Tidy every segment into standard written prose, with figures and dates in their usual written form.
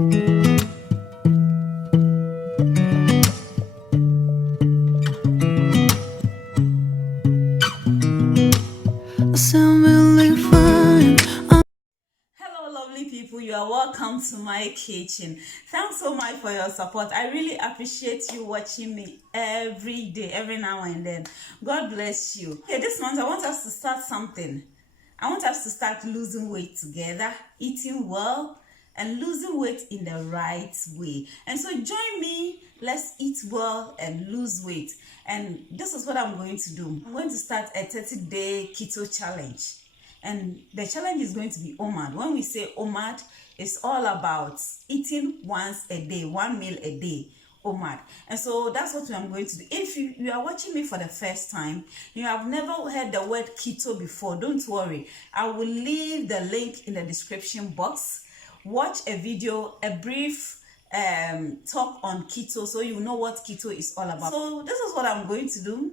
Hello lovely people, you are welcome to my kitchen. Thanks so much for your support. I really appreciate you watching me every day, every now and then. God bless you. Okay, this month I want us to start something. I want us to start losing weight together, eating well, and losing weight in the right way. And so join me, let's eat well and lose weight. And this is what I'm going to do. I'm going to start a 30-day keto challenge. And the challenge is going to be OMAD. When we say OMAD, it's all about eating once a day, one meal a day, OMAD. And so that's what I'm going to do. If you are watching me for the first time, you have never heard the word keto before, don't worry. I will leave the link in the description box. Watch a video, a brief talk on keto, so you know what keto is all about. So this is what I'm going to do.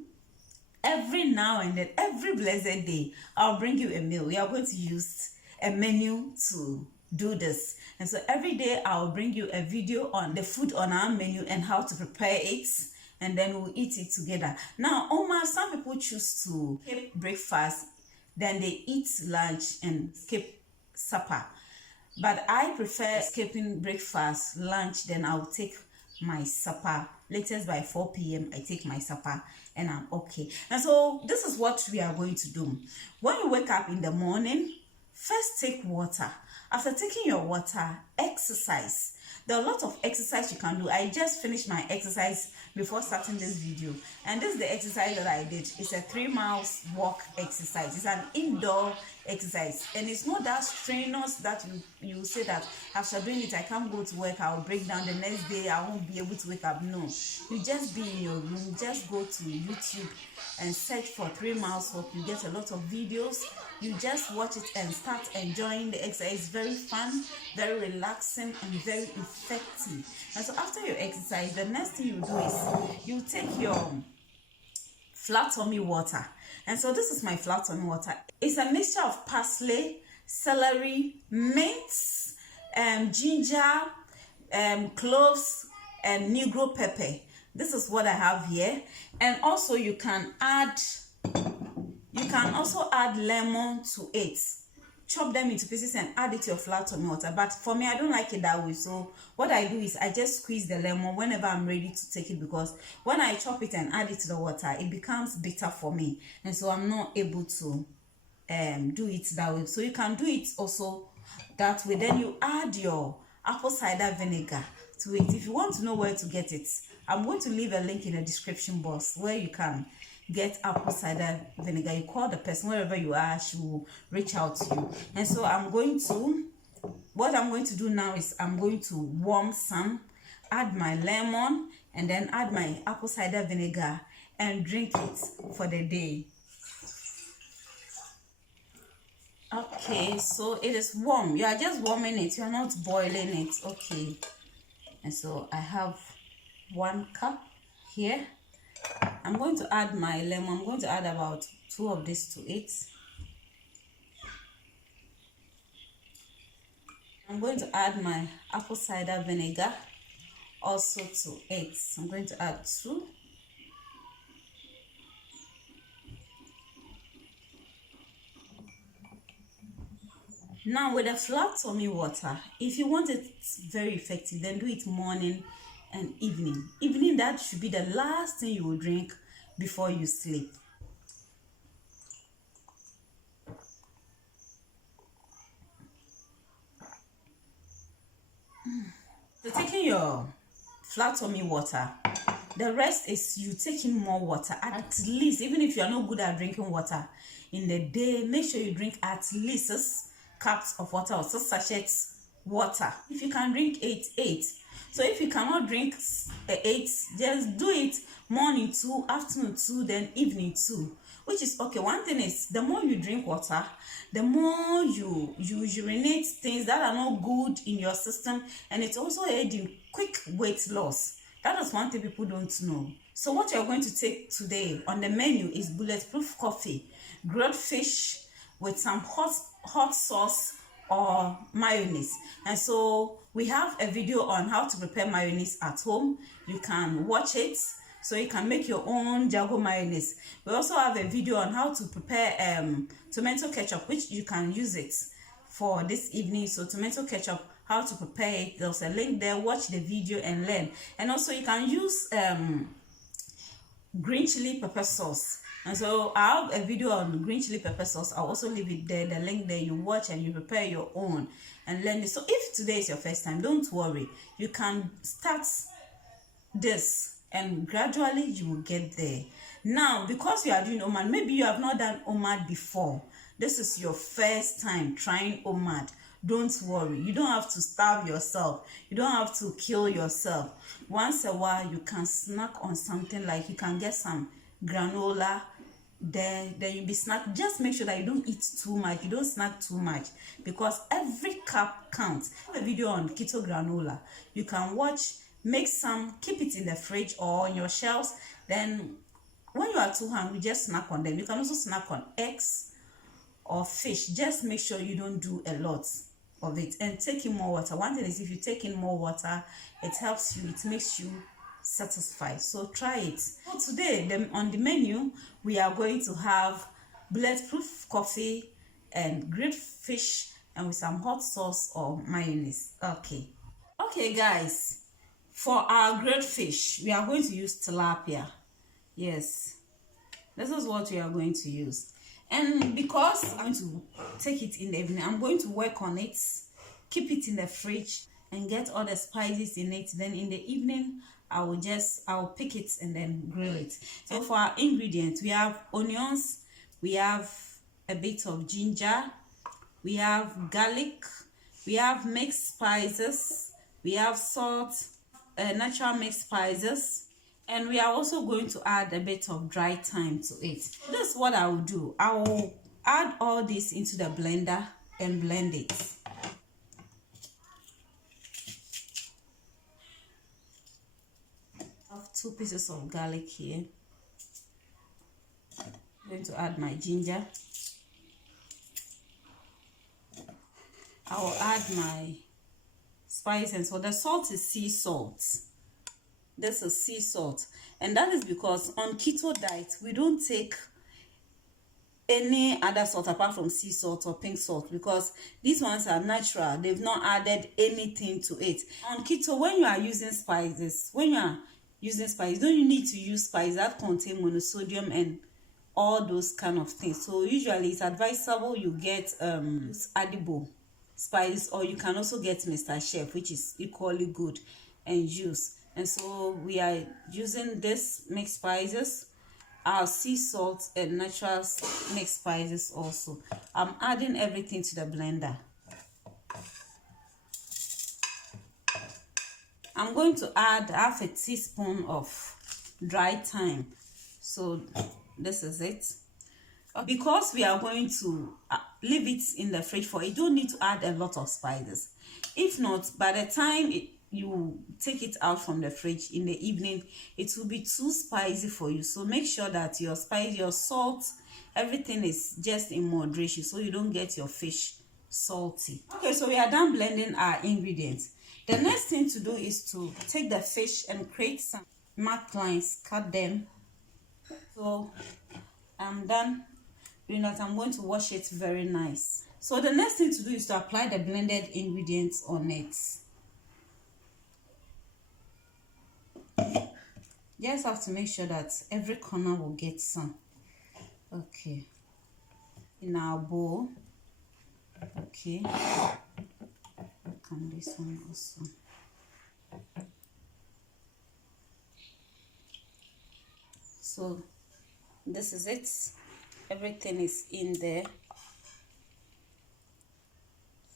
Every now and then, every blessed day, I'll bring you a meal. We are going to use a menu to do this. And so every day I'll bring you a video on the food on our menu and how to prepare it, and then we'll eat it together. Now, some people choose to skip breakfast, then they eat lunch and skip supper. But I prefer skipping breakfast, lunch, then I'll take my supper. Latest by 4 p.m. I take my supper and I'm okay. And so this is what we are going to do. When you wake up in the morning, first take water. After taking your water, exercise. There are a lot of exercise you can do. I just finished my exercise before starting this video, and this is the exercise that I did. It's a 3 miles walk exercise. It's an indoor exercise, and it's not that strenuous that you say that after doing it I can't go to work, I'll break down the next day, I won't be able to wake up. No, you just be in your room, just go to YouTube and search for 3 miles walk. You get a lot of videos. You just watch it and start enjoying the exercise. It's very fun, very relaxing, and very effective. And so after your exercise, the next thing you do is you take your flat tummy water. And so this is my flat tummy water. It's a mixture of parsley, celery, mint, ginger, cloves, and negro pepper. This is what I have here. And also you can also add lemon to it. Chop them into pieces and add it to your flat tummy water. But for me, I don't like it that way. So what I do is I just squeeze the lemon whenever I'm ready to take it, because when I chop it and add it to the water, it becomes bitter for me. And so I'm not able to do it that way. So you can do it also that way. Then you add your apple cider vinegar to it. If you want to know where to get it, I'm going to leave a link in the description box where you can get apple cider vinegar. You call the person wherever you are, she will reach out to you. And so what I'm going to do now is I'm going to warm some, add my lemon, and then add my apple cider vinegar and drink it for the day. Okay, so it is warm. You are just warming it, you are not boiling it. Okay, and so I have 1 cup here. I'm going to add my lemon. I'm going to add about 2 of this to it. I'm going to add my apple cider vinegar also to it. I'm going to add 2. Now with the flat tummy water, if you want it very effective, then do it morning and evening. Evening, that should be the last thing you will drink before you sleep. So taking your flat tummy water, the rest is you taking more water. At least, even if you are not good at drinking water in the day, make sure you drink at least 6 cups of water or 6 sachets water. If you can drink 8. So if you cannot drink 8, just do it morning 2, afternoon 2, then evening 2, which is okay. One thing is, the more you drink water, the more you urinate things that are not good in your system, and it's also aiding quick weight loss. That is one thing people don't know. So what you're going to take today on the menu is bulletproof coffee, grilled fish with some hot sauce or mayonnaise. And so we have a video on how to prepare mayonnaise at home. You can watch it so you can make your own jago mayonnaise. We also have a video on how to prepare tomato ketchup, which you can use it for this evening. So tomato ketchup, how to prepare it, there's a link there. Watch the video and learn. And also you can use green chili pepper sauce. And so I have a video on green chili pepper sauce. I'll also leave it there, the link there. You watch and you prepare your own and learn it. So if today is your first time, don't worry, you can start this and gradually you will get there. Now, because you are doing OMAD, maybe you have not done OMAD before, this is your first time trying OMAD, don't worry, you don't have to starve yourself, you don't have to kill yourself. Once a while you can snack on something, like you can get some granola, then you be snack. Just make sure that you don't eat too much, you don't snack too much, because every cup counts. I have a video on keto granola, you can watch, make some, keep it in the fridge or on your shelves. Then when you are too hungry, just snack on them. You can also snack on eggs or fish. Just make sure you don't do a lot of it, and take in more water. One thing is, if you take in more water, it helps you, it makes you satisfied. So try it. So today on the menu, we are going to have bulletproof coffee and grilled fish, and with some hot sauce or mayonnaise. Okay guys, for our grilled fish, we are going to use tilapia. Yes, this is what we are going to use. And because I'm going to take it in the evening, I'm going to work on it, keep it in the fridge and get all the spices in it. Then in the evening, I'll pick it and then grill it. So for our ingredients, we have onions, we have a bit of ginger, we have garlic, we have mixed spices, we have salt, natural mixed spices, and we are also going to add a bit of dry thyme to it. This is what I will do. I will add all this into the blender and blend it. I have 2 pieces of garlic here. I'm going to add my ginger. I will add my spice, and so the salt is sea salt. This is sea salt, and that is because on keto diet we don't take any other salt apart from sea salt or pink salt, because these ones are natural. They've not added anything to it. On keto, when you are using spices, you don't need to use spices that contain monosodium and all those kind of things. So usually it's advisable you get edible spice, or you can also get Mr. Chef, which is equally good, and use. And so we are using this mixed spices, our sea salt and natural mixed spices also. I'm adding everything to the blender. I'm going to add half a teaspoon of dry thyme. So this is it. Because we are going to leave it in the fridge you don't need to add a lot of spices. If not, by the time you take it out from the fridge in the evening, it will be too spicy for you. So make sure that your spice, your salt, everything is just in moderation, so you don't get your fish salty. Okay, so we are done blending our ingredients. The next thing to do is to take the fish and create some marked lines, cut them. So I'm done doing that. I'm going to wash it very nice. So the next thing to do is to apply the blended ingredients on it. Just have to make sure that every corner will get some. Okay, in our bowl. Okay, and this one also. So this is it, everything is in there.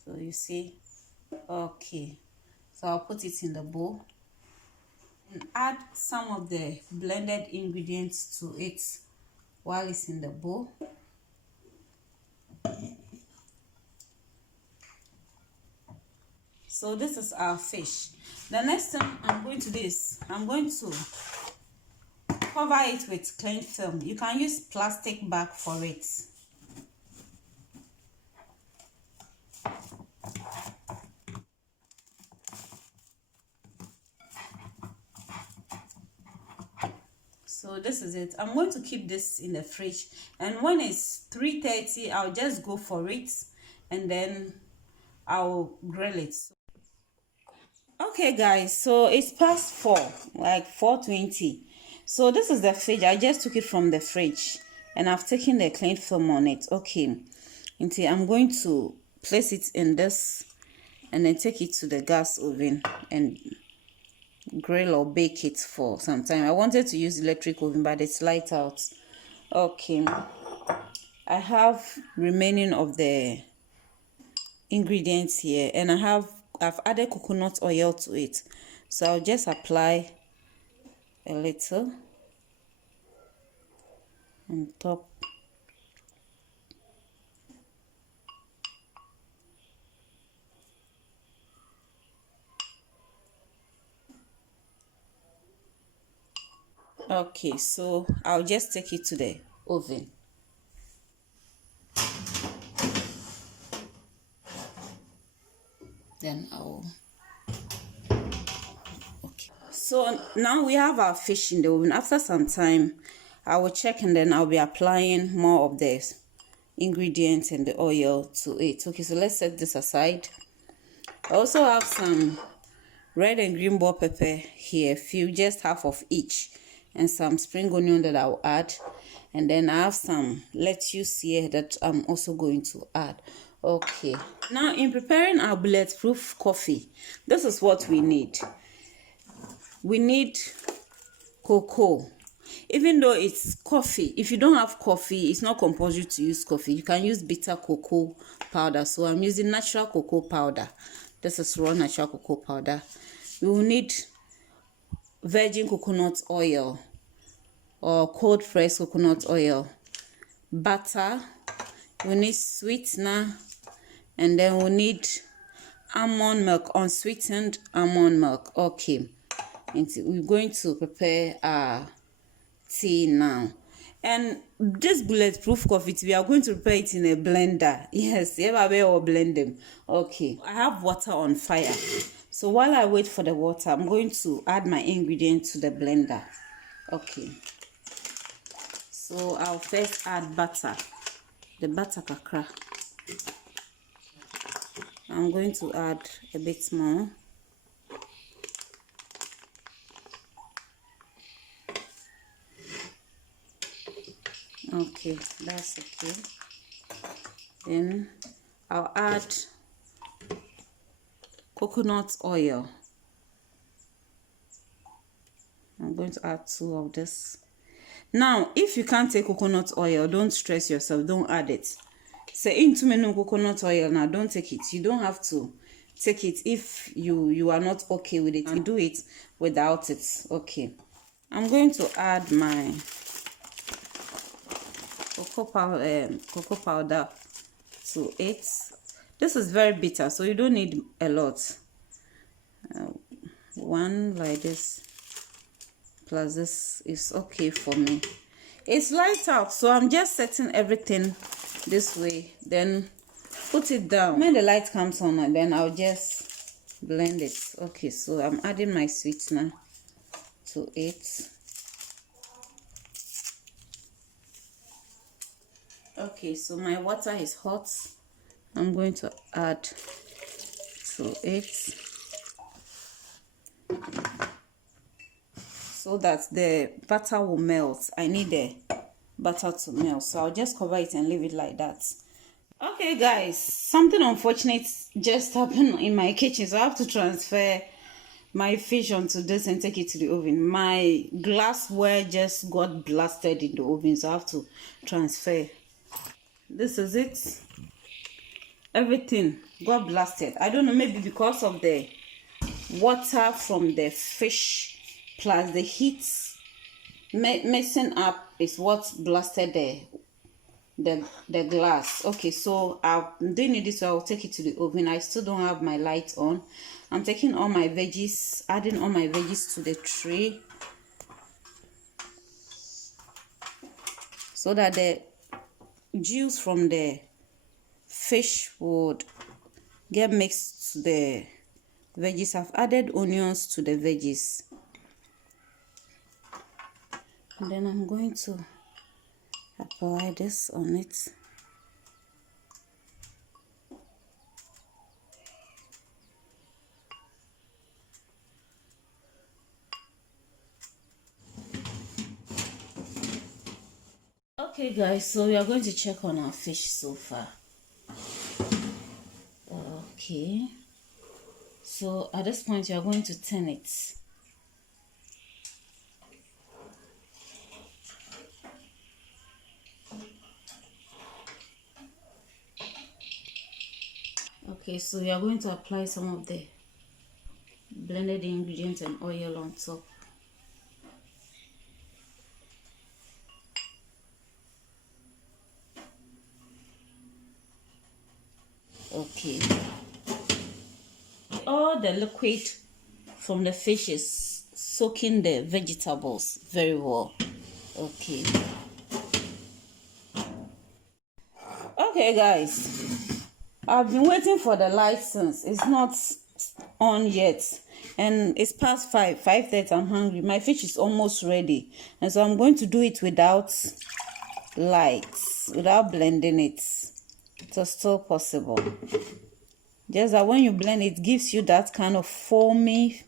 So you see. Okay, so I'll put it in the bowl and add some of the blended ingredients to it while it's in the bowl. So this is our fish. The next thing I'm going to do is I'm going to cover it with cling film. You can use plastic bag for it. So this is it. I'm going to keep this in the fridge, and when it's 3:30, I'll just go for it, and then I'll grill it. Okay guys, so it's past 4, like 4:20. So this is the fridge. I just took it from the fridge, and I've taken the clean film on it. Okay, until I'm going to place it in this, and then take it to the gas oven and grill or bake it for some time. I wanted to use electric oven, but it's light out. Okay, I have remaining of the ingredients here, and I've added coconut oil to it, so I'll just apply a little on top. Okay, so I'll just take it to the oven. Then okay. So now we have our fish in the oven. After some time, I will check, and then I'll be applying more of the ingredients and the oil to it. Okay, so let's set this aside. I also have some red and green bell pepper here, just half of each, and some spring onion that I'll add, and then I have some lettuce here that I'm also going to add. Okay, now in preparing our bulletproof coffee, this is what we need. We need cocoa. Even though it's coffee, if you don't have coffee, it's not compulsory to use coffee. You can use bitter cocoa powder. So I'm using natural cocoa powder. This is raw natural cocoa powder. We will need virgin coconut oil or cold pressed coconut oil, butter, we need sweetener, and then we need almond milk, unsweetened almond milk. Okay, and we're going to prepare our tea now. And this bulletproof coffee, we are going to prepare it in a blender. Yes, everywhere or blend them. Okay, I have water on fire. So while I wait for the water, I'm going to add my ingredients to the blender. Okay, so I'll first add butter. The butter kakra. I'm going to add a bit more. Okay, that's okay. Then I'll add coconut oil. I'm going to add 2 of this. Now, if you can't take coconut oil, don't stress yourself, don't add it. Say into menu coconut oil now, don't take it. You don't have to take it if you are not okay with it. And do it without it. Okay. I'm going to add my cocoa powder to it. This is very bitter, so you don't need a lot. 1 like this plus this is okay for me. It's light out, so I'm just setting everything this way, then put it down. When the light comes on, and then I'll just blend it. Okay, so I'm adding my sweetener to it. Okay, so my water is hot. I'm going to add to it so that the butter will melt. I need the butter to melt, so I'll just cover it and leave it like that. Okay guys, something unfortunate just happened in my kitchen, so I have to transfer my fish onto this and take it to the oven. My glassware just got blasted in the oven, so I have to transfer. This is it. Everything got blasted. I don't know, maybe because of the water from the fish plus the heat messing up is what blasted the glass. Okay, so I'm doing this, so I'll take it to the oven. I still don't have my light on. I'm taking all my veggies, adding all my veggies to the tray so that the juice from the fish would get mixed to the veggies. I've added onions to the veggies. And then I'm going to apply this on it. Okay guys, so we are going to check on our fish so far. Okay, so at this point you are going to turn it. Okay, so we are going to apply some of the blended ingredients and oil on top. Okay, all the liquid from the fish is soaking the vegetables very well. Okay. Okay guys, I've been waiting for the license. It's not on yet, and it's past 5:30. I'm hungry. My fish is almost ready, and so I'm going to do it without lights, without blending it. So still possible. Just that when you blend it, gives you that kind of foamy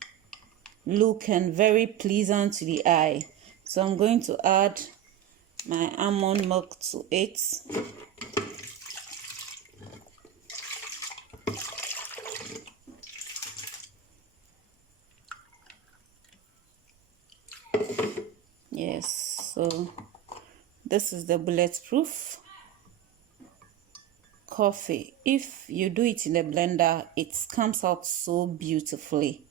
look and very pleasant to the eye. So I'm going to add my almond milk to it. Yes, so this is the bulletproof coffee. If you do it in a blender, it comes out so beautifully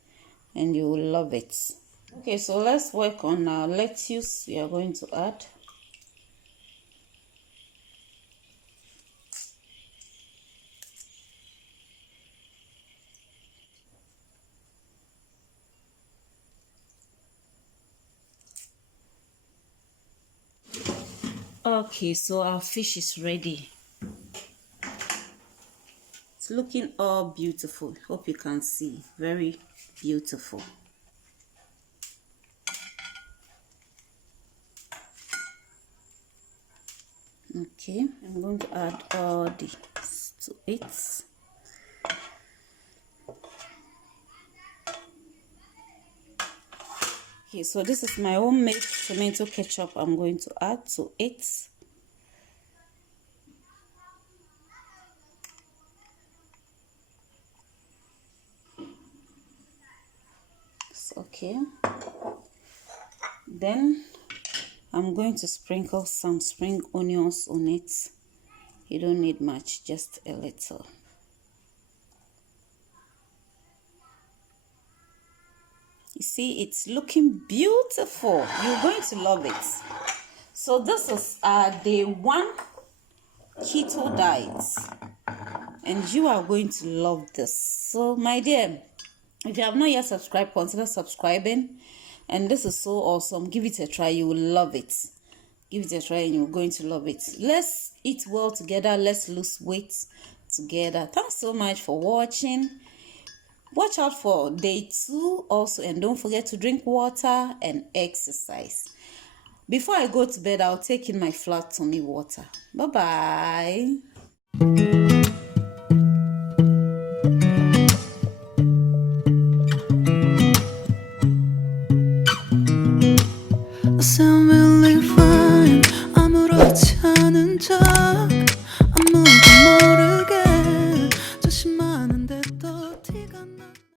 and you will love it. Okay, so let's work on our lettuce. We are going to add. Okay, so our fish is ready. It's looking all beautiful. Hope you can see. Very beautiful. Okay, I'm going to add all this to it. Okay, so this is my homemade tomato ketchup I'm going to add to it. Okay, then I'm going to sprinkle some spring onions on it. You don't need much, just a little. You see, it's looking beautiful. You're going to love it. So this is day 1 keto diet, and you are going to love this. So my dear, if you have not yet subscribed, consider subscribing. And this is so awesome. Give it a try. You will love it. Give it a try and you're going to love it. Let's eat well together. Let's lose weight together. Thanks so much for watching. Watch out for day 2 also. And don't forget to drink water and exercise. Before I go to bed, I'll take in my flat tummy water. Bye-bye. So